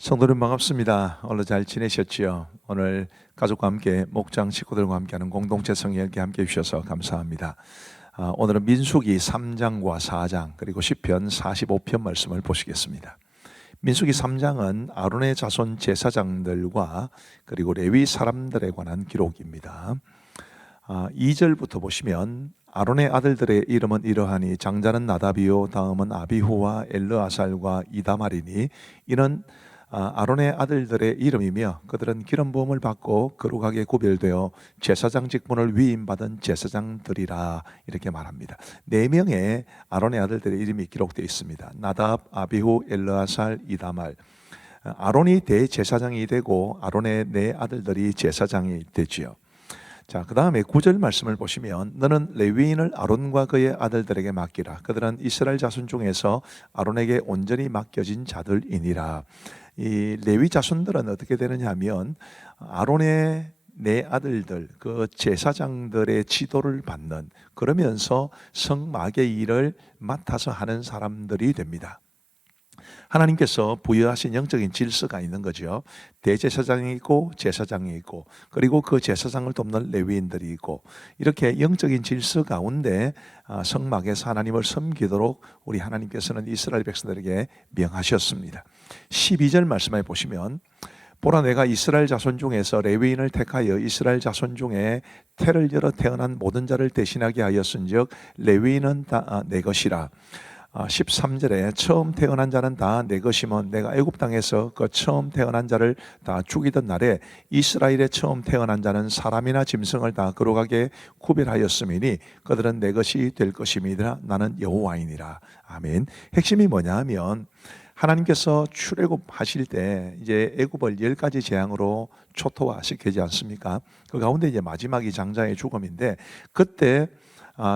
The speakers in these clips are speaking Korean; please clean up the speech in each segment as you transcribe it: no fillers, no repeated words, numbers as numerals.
성도님 반갑습니다. 오늘 잘 지내셨지요? 오늘 가족과 함께 목장 식구들과 함께하는 공동체 성회에 함께 해주셔서 감사합니다. 오늘은 민수기 3장과 4장 그리고 시편 45편 말씀을 보시겠습니다. 민수기 3장은 아론의 자손 제사장들과 그리고 레위 사람들에 관한 기록입니다. 2절부터 보시면 아론의 아들들의 이름은 이러하니 장자는 나답이요 다음은 아비후와 엘르아살과 이다말이니 이는 아론의 아들들의 이름이며 그들은 기름 부음을 받고 거룩하게 구별되어 제사장 직분을 위임받은 제사장들이라 이렇게 말합니다. 4명의 아론의 아들들의 이름이 기록되어 있습니다. 나답, 아비후, 엘르아살, 이다말. 아론이 대제사장이 되고 아론의 4 아들들이 제사장이 되지요. 자, 그 다음에 9절 말씀을 보시면 너는 레위인을 아론과 그의 아들들에게 맡기라. 그들은 이스라엘 자손 중에서 아론에게 온전히 맡겨진 자들이니라. 이 레위 자손들은 어떻게 되느냐 하면 아론의 4 아들들, 그 제사장들의 지도를 받는, 그러면서 성막의 일을 맡아서 하는 사람들이 됩니다. 하나님께서 부여하신 영적인 질서가 있는 거죠. 대제사장이 있고 제사장이 있고 그리고 그 제사장을 돕는 레위인들이 있고 이렇게 영적인 질서 가운데 성막에서 하나님을 섬기도록 우리 하나님께서는 이스라엘 백성들에게 명하셨습니다. 12절 말씀에 보시면 보라 내가 이스라엘 자손 중에서 레위인을 택하여 이스라엘 자손 중에 태를 열어 태어난 모든 자를 대신하게 하였은즉 레위인은 다 내 것이라. 13절에 처음 태어난 자는 다 내 것이면 내가 애굽 땅에서 그 처음 태어난 자를 다 죽이던 날에 이스라엘의 처음 태어난 자는 사람이나 짐승을 다 거룩하게 구별하였음이니 그들은 내 것이 될 것임이니라. 나는 여호와이니라. 아멘. 핵심이 뭐냐 하면 하나님께서 출애굽하실 때 이제 애굽을 10가지 재앙으로 초토화시키지 않습니까? 그 가운데 이제 마지막이 장자의 죽음인데 그때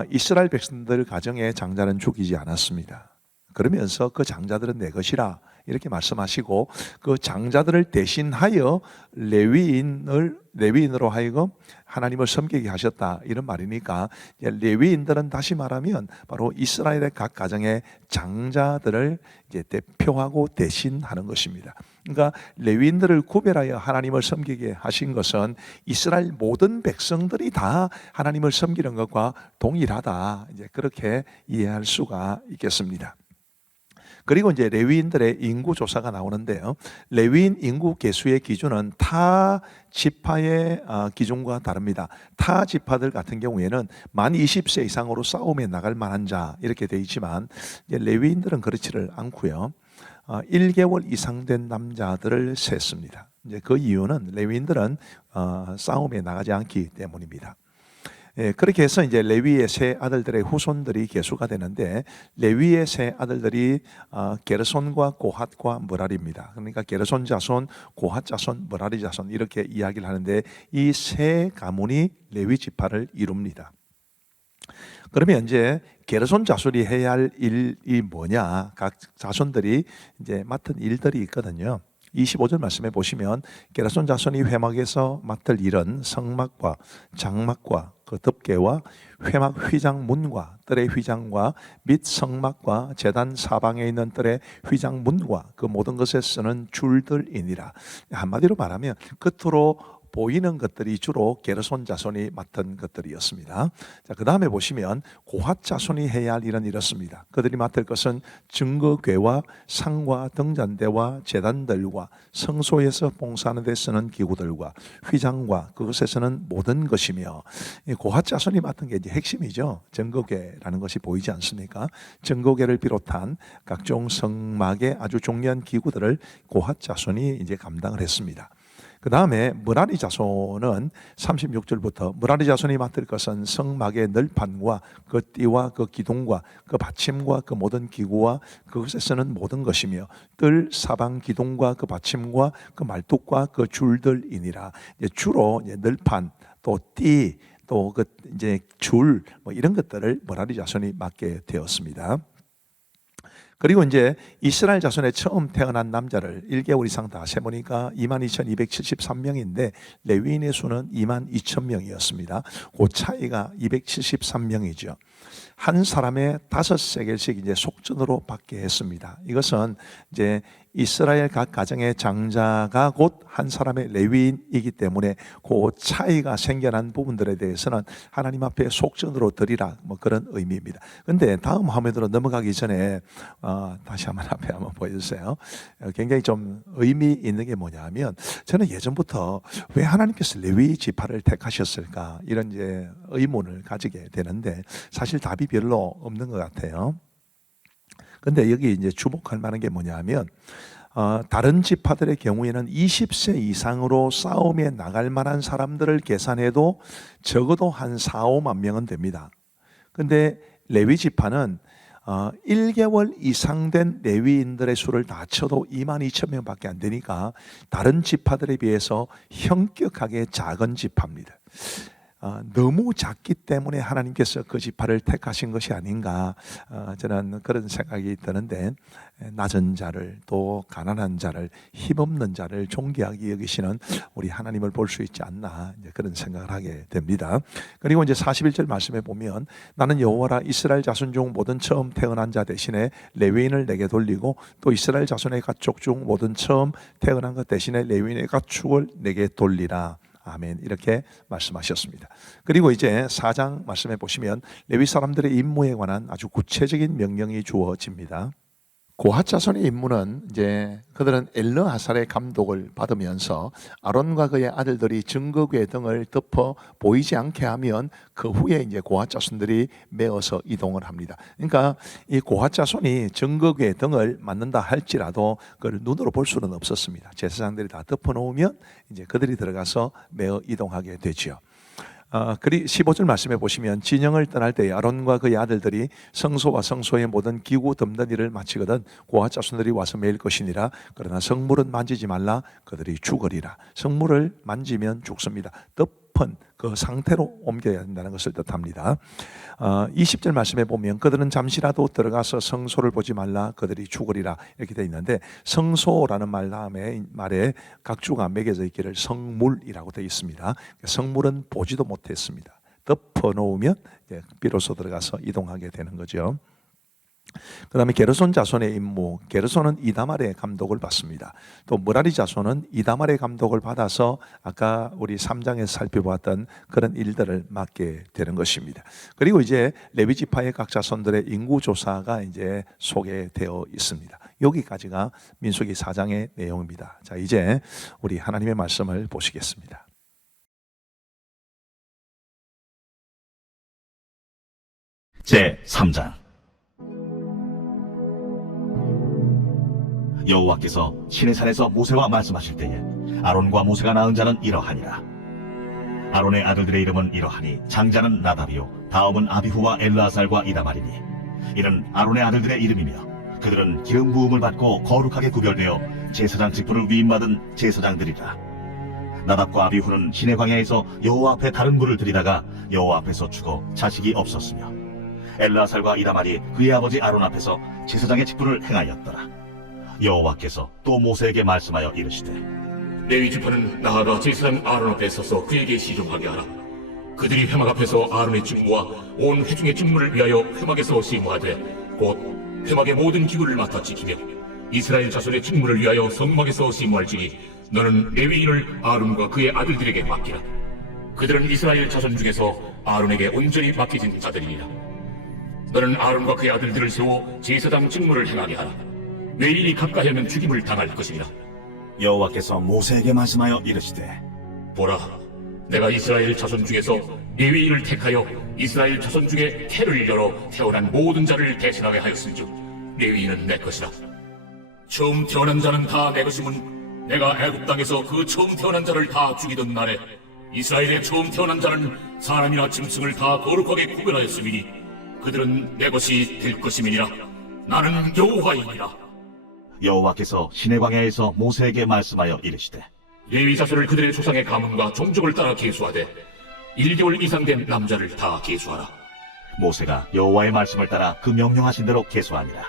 이스라엘 백성들 가정의 장자는 죽이지 않았습니다. 그러면서 그 장자들은 내 것이라 이렇게 말씀하시고 그 장자들을 대신하여 레위인으로 하여금 하나님을 섬기게 하셨다 이런 말이니까 레위인들은 다시 말하면 바로 이스라엘의 각 가정의 장자들을 이제 대표하고 대신하는 것입니다. 그러니까 레위인들을 구별하여 하나님을 섬기게 하신 것은 이스라엘 모든 백성들이 다 하나님을 섬기는 것과 동일하다 이제 그렇게 이해할 수가 있겠습니다. 그리고 이제 레위인들의 인구 조사가 나오는데요. 레위인 인구 계수의 기준은 타 지파의 기준과 다릅니다. 타 지파들 같은 경우에는 만 20세 이상으로 싸움에 나갈 만한 자 이렇게 되어 있지만 레위인들은 그렇지를 않고요. 1개월 이상 된 남자들을 셌습니다. 이제 그 이유는 레위인들은 싸움에 나가지 않기 때문입니다. 그렇게 해서 이제 레위의 3 아들들의 후손들이 계수가 되는데 레위의 3 아들들이 게르손과 고핫과 므랄입니다. 그러니까 게르손 자손, 고핫 자손, 므랄이 자손 이렇게 이야기를 하는데 이 3 가문이 레위 지파를 이룹니다. 그러면 이제 게르손 자손이 해야 할 일이 뭐냐? 각 자손들이 이제 맡은 일들이 있거든요. 25절 말씀해 보시면 게르손 자손이 회막에서 맡을 일은 성막과 장막과 그 덮개와 회막 휘장 문과 뜰의 휘장과 및 성막과 제단 사방에 있는 뜰의 휘장 문과 그 모든 것에 쓰는 줄들이니라. 한마디로 말하면 겉으로 보이는 것들이 주로 게르손 자손이 맡은 것들이었습니다. 자, 그 다음에 보시면 고핫 자손이 해야 할 일은 이렇습니다. 그들이 맡을 것은 증거궤와 상과 등잔대와 제단들과 성소에서 봉사하는 데 쓰는 기구들과 휘장과 그것에 쓰는 모든 것이며 고핫 자손이 맡은 게 이제 핵심이죠. 증거궤라는 것이 보이지 않습니까? 증거궤를 비롯한 각종 성막의 아주 중요한 기구들을 고핫 자손이 이제 감당을 했습니다. 그 다음에 므랄이 자손은 36절부터 므랄이 자손이 맡을 것은 성막의 널판과 그 띠와 그 기둥과 그 받침과 그 모든 기구와 그것에 쓰는 모든 것이며 뜰 사방 기둥과 그 받침과 그 말뚝과 그 줄들이니라. 주로 널판 또 띠 또 그 이제 줄 뭐 이런 것들을 므랄이 자손이 맡게 되었습니다. 그리고 이제 이스라엘 자손의 처음 태어난 남자를 1개월 이상 다 세보니까 22,273명인데 레위인의 수는 22,000명이었습니다. 그 차이가 273명이죠. 한 사람의 5세겔씩 이제 속전으로 받게 했습니다. 이것은 이제 이스라엘 각 가정의 장자가 곧 한 사람의 레위인이기 때문에 그 차이가 생겨난 부분들에 대해서는 하나님 앞에 속전으로 드리라, 뭐 그런 의미입니다. 근데 다음 화면으로 넘어가기 전에 다시 한번 앞에 한번 보여주세요. 굉장히 좀 의미 있는 게 뭐냐면, 저는 예전부터 왜 하나님께서 레위 지파를 택하셨을까 이런 이제 의문을 가지게 되는데, 사실 답이 별로 없는 것 같아요. 근데 여기 이제 주목할 만한 게 뭐냐면, 다른 지파들의 경우에는 20세 이상으로 싸움에 나갈 만한 사람들을 계산해도 적어도 한 4, 5만 명은 됩니다. 근데 레위 지파는 1개월 이상 된 레위인들의 수를 다 쳐도 22,000명밖에 안 되니까 다른 지파들에 비해서 현격하게 작은 지파입니다. 너무 작기 때문에 하나님께서 그 지파를 택하신 것이 아닌가, 저는 그런 생각이 드는데, 낮은 자를, 또 가난한 자를, 힘없는 자를 존귀하게 여기시는 우리 하나님을 볼 수 있지 않나, 이제 그런 생각을 하게 됩니다. 그리고 이제 41절 말씀에 보면, 나는 여호와라, 이스라엘 자손 중 모든 처음 태어난 자 대신에 레위인을 내게 돌리고, 또 이스라엘 자손의 가축 중 모든 처음 태어난 것 대신에 레위인의 가축을 내게 돌리라. 아멘. 이렇게 말씀하셨습니다. 그리고 이제 4장 말씀해 보시면 레위 사람들의 임무에 관한 아주 구체적인 명령이 주어집니다. 고핫 자손의 임무는 이제 그들은 엘르하살의 감독을 받으면서 아론과 그의 아들들이 증거궤 등을 덮어 보이지 않게 하면 그 후에 이제 고핫 자손들이 메어서 이동을 합니다. 그러니까 이 고핫 자손이 증거궤 등을 만든다 할지라도 그걸 눈으로 볼 수는 없었습니다. 제사장들이 다 덮어 놓으면 이제 그들이 들어가서 메어 이동하게 되죠. 그리 15절 말씀해 보시면, 진영을 떠날 때 아론과 그의 아들들이 성소와 성소의 모든 기구 덮는 일을 마치거든 고핫 자손들이 와서 매일 것이니라. 그러나 성물은 만지지 말라, 그들이 죽으리라. 성물을 만지면 죽습니다. 덮은 그 상태로 옮겨야 한다는 것을 뜻합니다. 20절 말씀해 보면, 그들은 잠시라도 들어가서 성소를 보지 말라, 그들이 죽으리라, 이렇게 되어 있는데, 성소라는 말 다음에 말에 각주가 매겨져 있기를 성물이라고 되어 있습니다. 성물은 보지도 못했습니다. 덮어 놓으면 비로소 들어가서 이동하게 되는 거죠. 그 다음에 게르손 자손의 임무, 게르손은 이다말의 감독을 받습니다. 또 므라리 자손은 이다말의 감독을 받아서 아까 우리 3장에서 살펴보았던 그런 일들을 맡게 되는 것입니다. 그리고 이제 레위 지파의 각 자손들의 인구 조사가 이제 소개되어 있습니다. 여기까지가 민수기 4장의 내용입니다. 자, 이제 우리 하나님의 말씀을 보시겠습니다. 제 3장. 여호와께서 시내산에서 모세와 말씀하실 때에 아론과 모세가 낳은 자는 이러하니라. 아론의 아들들의 이름은 이러하니, 장자는 나답이요 다음은 아비후와 엘르아살과 이다말이니, 이는 아론의 아들들의 이름이며 그들은 기름 부음을 받고 거룩하게 구별되어 제사장 직분을 위임받은 제사장들이라. 나답과 아비후는 시내 광야에서 여호와 앞에 다른 물을 들이다가 여호와 앞에서 죽어 자식이 없었으며, 엘르아살과 이다말이 그의 아버지 아론 앞에서 제사장의 직분을 행하였더라. 여호와께서 또 모세에게 말씀하여 이르시되, 레위 지파는 나아가 제사장 아론 앞에 서서 그에게 시종하게 하라. 그들이 회막 앞에서 아론의 직무와 온 회중의 직무를 위하여 회막에서 시무하되 곧 회막의 모든 기구를 맡아 지키며 이스라엘 자손의 직무를 위하여 성막에서 시무할지니 너는 레위인을 아론과 그의 아들들에게 맡기라. 그들은 이스라엘 자손 중에서 아론에게 온전히 맡겨진 자들이니라. 너는 아론과 그의 아들들을 세워 제사장 직무를 행하게 하라. 외인이 가까이 하면 죽임을 당할 것이니라. 여호와께서 모세에게 말씀하여 이르시되, 보라, 내가 이스라엘 자손 중에서 레위인을 택하여 이스라엘 자손 중에 태를 열어 태어난 모든 자를 대신하게 하였은즉 레위인은 내 것이라. 처음 태어난 자는 다 내 것임은 내가 애굽 땅에서 그 처음 태어난 자를 다 죽이던 날에 이스라엘의 처음 태어난 자는 사람이나 짐승을 다 거룩하게 구별하였음이니 그들은 내 것이 될 것임이니라. 나는 여호와이니라. 여호와께서 시내 광야에서 모세에게 말씀하여 이르시되, 레위 자손을 그들의 조상의 가문과 종족을 따라 계수하되 1개월 이상 된 남자를 다 계수하라. 모세가 여호와의 말씀을 따라 그 명령하신 대로 계수하니라.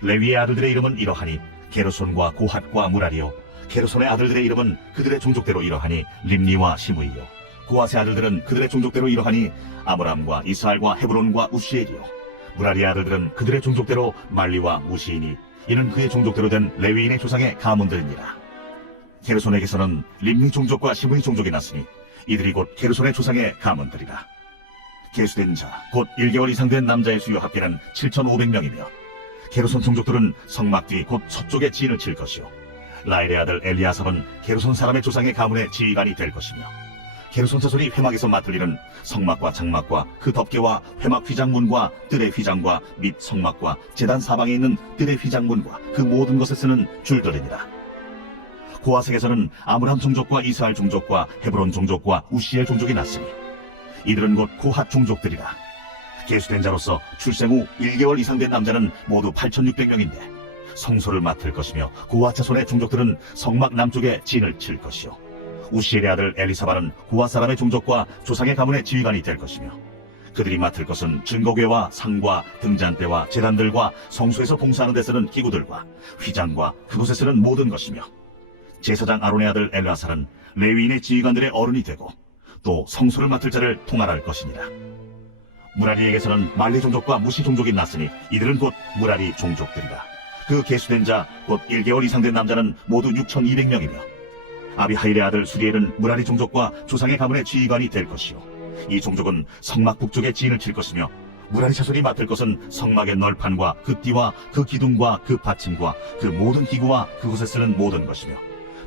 레위의 아들들의 이름은 이러하니, 게르손과 고핫과 무라리요. 게르손의 아들들의 이름은 그들의 종족대로 이러하니, 림니와 시므이요. 고핫의 아들들은 그들의 종족대로 이러하니, 아므람과 이스할과 헤브론과 우시엘이요. 무라리의 아들들은 그들의 종족대로 말리와 무시이니 이는 그의 종족대로 된 레위인의 조상의 가문들이니라. 게르손에게서는 림니 종족과 시므이 종족이 났으니 이들이 곧 게르손의 조상의 가문들이라. 계수된 자 곧 1개월 이상 된 남자의 수요 합계는 7,500명이며 게르손 종족들은 성막 뒤 곧 서쪽에 진을 칠 것이요 라엘의 아들 엘리아삽은 게르손 사람의 조상의 가문의 지휘관이 될 것이며 게르손 자손이 회막에서 맡을 일은 성막과 장막과 그 덮개와 회막 휘장문과 뜰의 휘장과 및 성막과 제단 사방에 있는 뜰의 휘장문과 그 모든 것에 쓰는 줄들이니라. 고아색에서는 아므람 종족과 이스라엘 종족과 헤브론 종족과 우시엘 종족이 났으니 이들은 곧 고핫 종족들이라. 계수된 자로서 출생 후 1개월 이상 된 남자는 모두 8,600명인데 성소를 맡을 것이며 고핫 자손의 종족들은 성막 남쪽에 진을 칠 것이요 우시엘의 아들 엘리사바는 고핫 사람의 종족과 조상의 가문의 지휘관이 될 것이며 그들이 맡을 것은 증거궤와 상과 등잔대와 제단들과 성소에서 봉사하는 데 쓰는 기구들과 휘장과 그곳에 쓰는 모든 것이며 제사장 아론의 아들 엘르아살은 레위인의 지휘관들의 어른이 되고 또 성소를 맡을 자를 통할할 것이니라. 무라리에게서는 말리 종족과 무시 종족이 났으니 이들은 곧 무라리 종족들이라. 그 계수된 자 곧 1개월 이상 된 남자는 모두 6,200명이며 아비하일의 아들 수리엘은 무라리 종족과 조상의 가문의 지휘관이 될 것이요 이 종족은 성막 북쪽에 진을 칠 것이며 무라리 자손이 맡을 것은 성막의 널판과 그 띠와 그 기둥과 그 받침과 그 모든 기구와 그곳에 쓰는 모든 것이며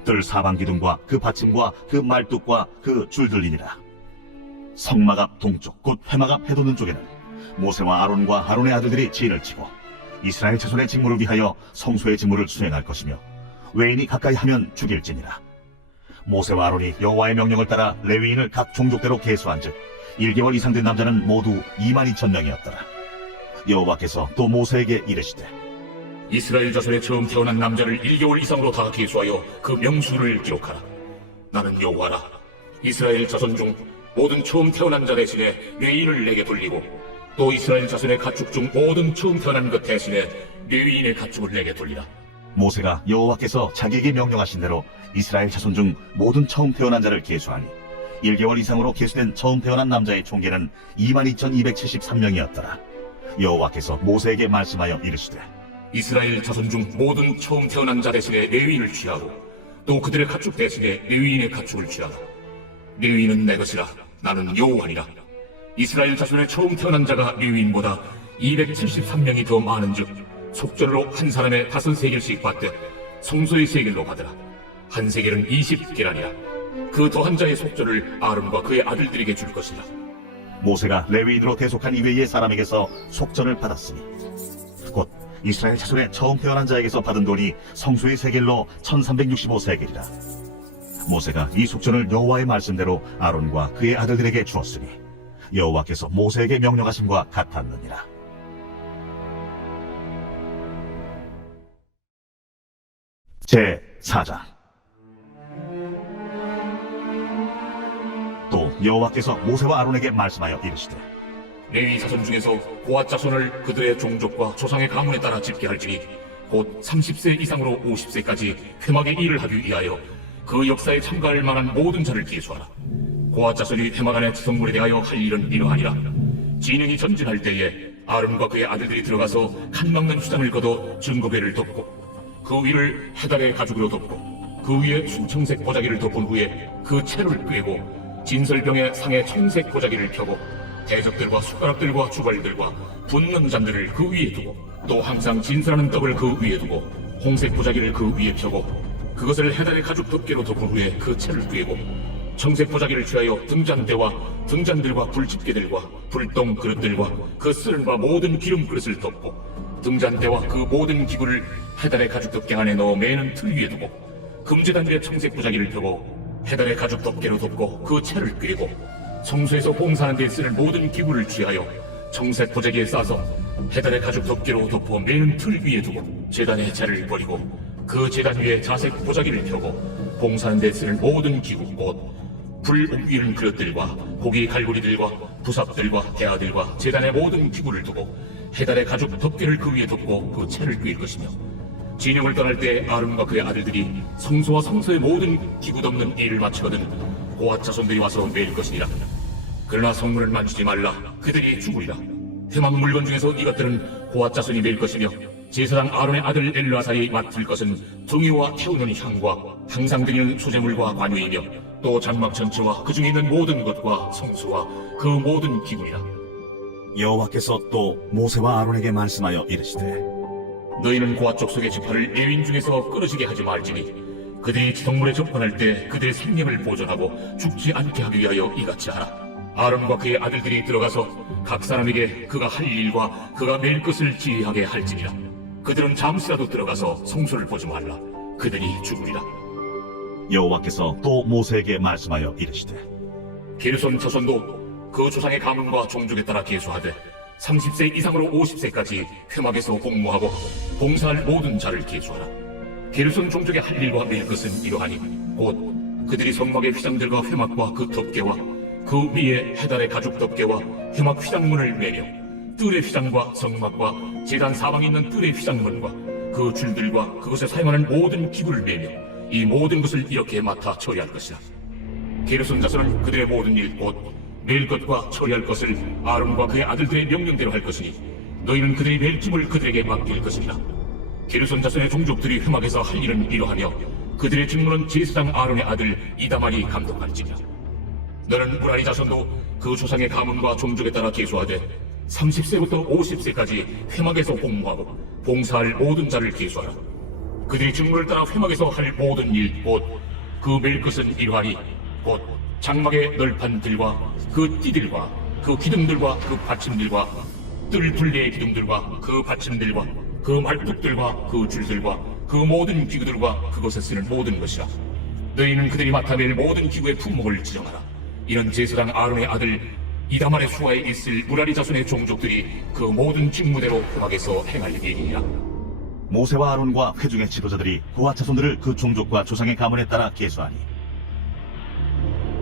뜰 사방 기둥과 그 받침과 그 말뚝과 그 줄들이니라. 성막 앞 동쪽 곧 회막 앞 해돋는 쪽에는 모세와 아론과 아론의 아들들이 진을 치고 이스라엘 자손의 직무를 위하여 성소의 직무를 수행할 것이며 외인이 가까이 하면 죽일지니라. 모세와 아론이 여호와의 명령을 따라 레위인을 각 종족대로 계수한즉 1개월 이상 된 남자는 모두 22,000명이었더라. 여호와께서 또 모세에게 이르시되 이스라엘 자손의 처음 태어난 남자를 1개월 이상으로 다 계수하여 그 명수를 기록하라. 나는 여호와라. 이스라엘 자손 중 모든 처음 태어난 자 대신에 레위인을 내게 돌리고 또 이스라엘 자손의 가축 중 모든 처음 태어난 것 대신에 레위인의 가축을 내게 돌리라. 모세가 여호와께서 자기에게 명령하신 대로 이스라엘 자손 중 모든 처음 태어난 자를 계수하니 1개월 이상으로 계수된 처음 태어난 남자의 총계는 22,273명이었더라. 여호와께서 모세에게 말씀하여 이르시되 이스라엘 자손 중 모든 처음 태어난 자 대신에 레위인을 취하고 또 그들의 가축 대신에 레위인의 가축을 취하라. 레위인은 내 것이라. 나는 여호와니라. 이스라엘 자손의 처음 태어난 자가 레위인보다 273명이 더 많은즉 속전으로 한 사람의 5세겔씩 받되 성소의 세겔로 받으라. 한 세겔은 20게라니라. 그 더한 자의 속전을 아론과 그의 아들들에게 줄 것이라. 모세가 레위인으로 대속한 이외의 사람에게서 속전을 받았으니 곧 이스라엘 자손의 처음 태어난 자에게서 받은 돈이 성소의 세겔로 1365세겔이라. 모세가 이 속전을 여호와의 말씀대로 아론과 그의 아들들에게 주었으니 여호와께서 모세에게 명령하심과 같았느니라. 제 4장. 또 여호와께서 모세와 아론에게 말씀하여 이르시되 레위 자손 중에서 고핫 자손을 그들의 종족과 조상의 가문에 따라 집계할지니 곧 30세 이상으로 50세까지 회막의 일을 하기 위하여 그 역사에 참가할 만한 모든 자를 계수하라. 고핫 자손이 회막 안의 지성물에 대하여 할 일은 이러하니라. 진영이 전진할 때에 아론과 그의 아들들이 들어가서 칸 막는 휘장을 걷어 증거궤를 덮고 그 위를 해달의 가죽으로 덮고 그 위에 순청색 보자기를 덮은 후에 그 채를 꿰고 진설병의 상에 청색 보자기를 펴고 대적들과 숟가락들과 주발들과 붓는 잔들을 그 위에 두고 또 항상 진설하는 떡을 그 위에 두고 홍색 보자기를 그 위에 펴고 그것을 해달의 가죽 덮개로 덮은 후에 그 채를 꿰고 청색 보자기를 취하여 등잔대와 등잔들과 불집게들과 불똥 그릇들과 그 쓰른바 모든 기름 그릇을 덮고 등잔대와 그 모든 기구를 해달의 가죽 덮개 안에 넣어 매는 틀 위에 두고 금제단 위에 청색 보자기를 펴고 해달의 가죽 덮개로 덮고 그 채를 꿰고 성소에서 봉사하는 데 쓰는 모든 기구를 취하여 청색 보자기에 싸서 해달의 가죽 덮개로 덮어 매는 틀 위에 두고 제단의 재를 버리고 그 제단 위에 자색 보자기를 펴고 봉사하는 데 쓰는 모든 기구 곧 불 옮기는 그릇들과 고기 갈고리들과 부삽들과 대야들과 제단의 모든 기구를 두고 해달의 가죽 덮개를 그 위에 덮고 그 채를 꿰일 것이며 진영을 떠날 때 아론과 그의 아들들이 성소와 성소의 모든 기구 덮는 일을 마치거든 고핫 자손들이 와서 매일 것이니라. 그러나 성문을 만지지 말라. 그들이 죽으리라. 회막 물건 중에서 이것들은 고앗 자손이 맬 것이며 제사장 아론의 아들 엘르아살이 맡을 것은 등유와 태우는 향과 항상 드리는 소재물과 관유이며 또 장막 전체와 그 중에 있는 모든 것과 성수와 그 모든 기구이라. 여호와께서 또 모세와 아론에게 말씀하여 이르시되 너희는 고앗 족속의 지파를 레위인 중에서 끊어지게 하지 말지니 그들이 지성물에 접근할 때 그들의 생명을 보존하고 죽지 않게 하기 위하여 이같이 하라. 아론과 그의 아들들이 들어가서 각 사람에게 그가 할 일과 그가 맬 것을 지휘하게 할지니라. 그들은 잠시라도 들어가서 성소를 보지 말라. 그들이 죽으리라. 여호와께서 또 모세에게 말씀하여 이르시되 게르손 자손도 그 조상의 가문과 종족에 따라 계수하되 30세 이상으로 50세까지 회막에서 복무하고 봉사할 모든 자를 계수하라. 게르손 종족의 할 일과 맬 것은 이러하니 곧 그들이 성막의 휘장들과 회막과 그 덮개와 그 위에 해달의 가죽 덮개와 회막 휘장문을 매며 뜰의 휘장과 성막과 제단 사방에 있는 뜰의 휘장문과 그 줄들과 그것에 사용하는 모든 기구를 매며 이 모든 것을 이렇게 맡아 처리할 것이라. 게르손 자손은 그들의 모든 일 곧 맬 것과 처리할 것을 아론과 그의 아들들의 명령대로 할 것이니 너희는 그들의 맬 짐을 그들에게 맡길 것이니라. 게르손 자손의 종족들이 회막에서 할 일은 이러하며 그들의 직무는 제사장 아론의 아들 이다말이 감독할지니라. 너는 무라리 자손도 그 조상의 가문과 종족에 따라 계수하되 30세부터 50세까지 회막에서 복무하고 봉사할 모든 자를 계수하라. 그들이 직무를 따라 회막에서 할 모든 일 곧 그 맬 것은 이러하니 곧 장막의 널판들과 그 띠들과 그 기둥들과 그 받침들과 뜰 둘레의 기둥들과 그 받침들과 그 말뚝들과 그 줄들과 그 모든 기구들과 그것에 쓰는 모든 것이라. 너희는 그들이 맡아낼 모든 기구의 품목을 지정하라. 이는 제사장 아론의 아들 이다말의 수하에 있을 무라리 자손의 종족들이 그 모든 직무대로 회막에서 행할 일이니라. 모세와 아론과 회중의 지도자들이 고앗 자손들을 그 종족과 조상의 가문에 따라 계수하니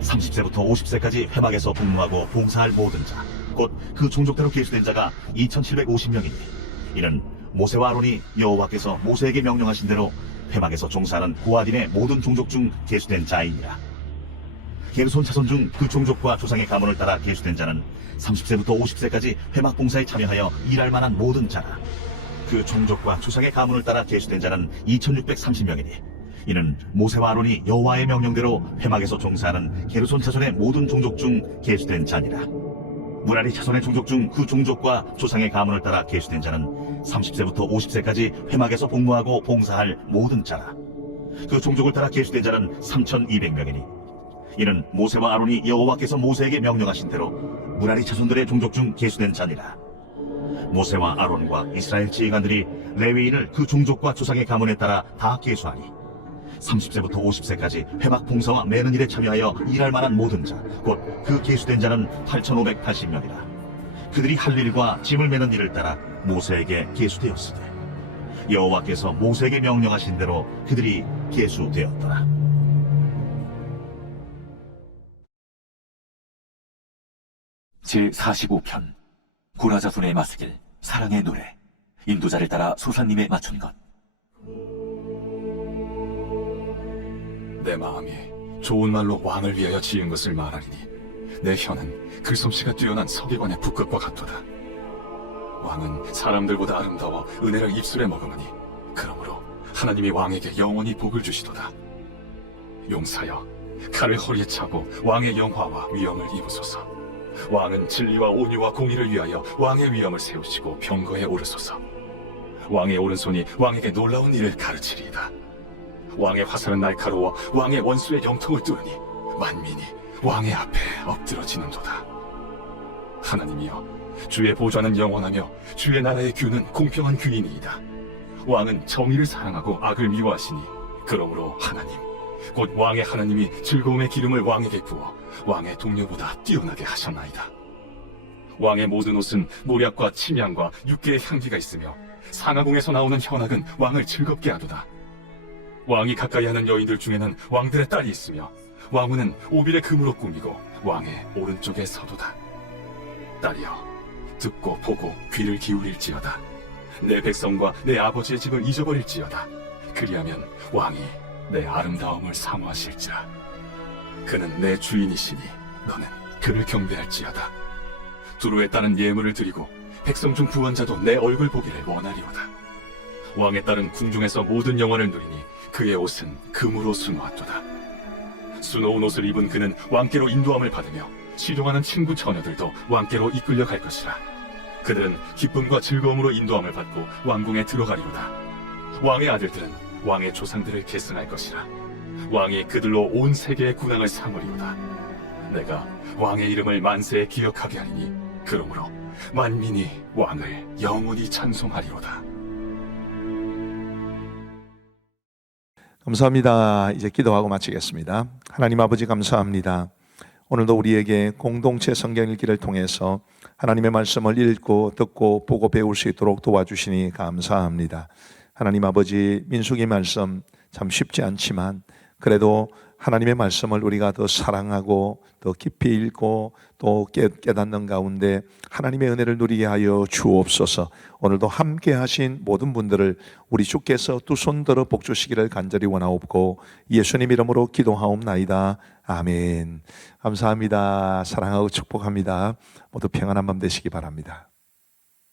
30세부터 50세까지 회막에서 복무하고 봉사할 모든 자, 곧 그 종족대로 계수된 자가 2750명이니 이는 모세와 아론이 여호와께서 모세에게 명령하신 대로 회막에서 종사하는 고앗인의 모든 종족 중 계수된 자이니라. 게르손 자손 중 그 종족과 조상의 가문을 따라 계수된 자는 30세부터 50세까지 회막 봉사에 참여하여 일할 만한 모든 자라. 그 종족과 조상의 가문을 따라 계수된 자는 2630명이니 이는 모세와 아론이 여호와의 명령대로 회막에서 종사하는 게르손 자손의 모든 종족 중 계수된 자니라. 무라리 자손의 종족 중 그 종족과 조상의 가문을 따라 계수된 자는 30세부터 50세까지 회막에서 복무하고 봉사할 모든 자라. 그 종족을 따라 계수된 자는 3200명이니 이는 모세와 아론이 여호와께서 모세에게 명령하신 대로 무라리 자손들의 종족 중 계수된 자니라. 모세와 아론과 이스라엘 지휘관들이 레위인을 그 종족과 조상의 가문에 따라 다 계수하니 30세부터 50세까지 회막 봉사와 매는 일에 참여하여 일할 만한 모든 자, 곧 그 계수된 자는 8580명이라. 그들이 할 일과 짐을 매는 일을 따라 모세에게 계수되었으되 여호와께서 모세에게 명령하신 대로 그들이 계수되었더라. 제45편 고라자손의 마스길 사랑의 노래 인도자를 따라 소사님의 맞춘 것. 내 마음이 좋은 말로 왕을 위하여 지은 것을 말하리니 내 혀는 글솜씨가 뛰어난 서기관의 북극과 같도다. 왕은 사람들보다 아름다워 은혜를 입술에 머금으니 그러므로 하나님이 왕에게 영원히 복을 주시도다. 용사여 칼을 허리에 차고 왕의 영화와 위엄을 입으소서. 왕은 진리와 온유와 공의를 위하여 왕의 위엄을 세우시고 병거에 오르소서. 왕의 오른손이 왕에게 놀라운 일을 가르치리이다. 왕의 화살은 날카로워 왕의 원수의 영통을 뚫으니 만민이 왕의 앞에 엎드러지는도다. 하나님이여 주의 보좌는 영원하며 주의 나라의 규는 공평한 규이니이다. 왕은 정의를 사랑하고 악을 미워하시니 그러므로 하나님 곧 왕의 하나님이 즐거움의 기름을 왕에게 부어 왕의 동료보다 뛰어나게 하셨나이다. 왕의 모든 옷은 모략과 침향과 육개의 향기가 있으며 상하궁에서 나오는 현악은 왕을 즐겁게 하도다. 왕이 가까이 하는 여인들 중에는 왕들의 딸이 있으며 왕후는 오빌의 금으로 꾸미고 왕의 오른쪽에 서도다. 딸이여 듣고 보고 귀를 기울일지어다. 내 백성과 내 아버지의 집을 잊어버릴지어다. 그리하면 왕이 내 아름다움을 사모하실지라. 그는 내 주인이시니 너는 그를 경배할지어다. 두루에 따른 예물을 드리고 백성 중 구원자도 내 얼굴 보기를 원하리로다. 왕의 딸은 궁중에서 모든 영원을 누리니 그의 옷은 금으로 수놓았도다. 수놓은 옷을 입은 그는 왕께로 인도함을 받으며 시종하는 친구 처녀들도 왕께로 이끌려 갈 것이라. 그들은 기쁨과 즐거움으로 인도함을 받고 왕궁에 들어가리로다. 왕의 아들들은 왕의 조상들을 계승할 것이라. 왕이 그들로 온 세계의 군왕을 삼으리로다. 내가 왕의 이름을 만세에 기억하게 하리니 그러므로 만민이 왕을 영원히 찬송하리로다. 감사합니다. 이제 기도하고 마치겠습니다. 하나님 아버지 감사합니다. 오늘도 우리에게 공동체 성경 읽기를 통해서 하나님의 말씀을 읽고 듣고 보고 배울 수 있도록 도와주시니 감사합니다. 하나님 아버지, 민수기 말씀 참 쉽지 않지만 그래도 하나님의 말씀을 우리가 더 사랑하고 더 깊이 읽고 또 깨닫는 가운데 하나님의 은혜를 누리게 하여 주옵소서. 오늘도 함께 하신 모든 분들을 우리 주께서 두 손 들어 복주시기를 간절히 원하옵고 예수님 이름으로 기도하옵나이다. 아멘. 감사합니다. 사랑하고 축복합니다. 모두 평안한 밤 되시기 바랍니다.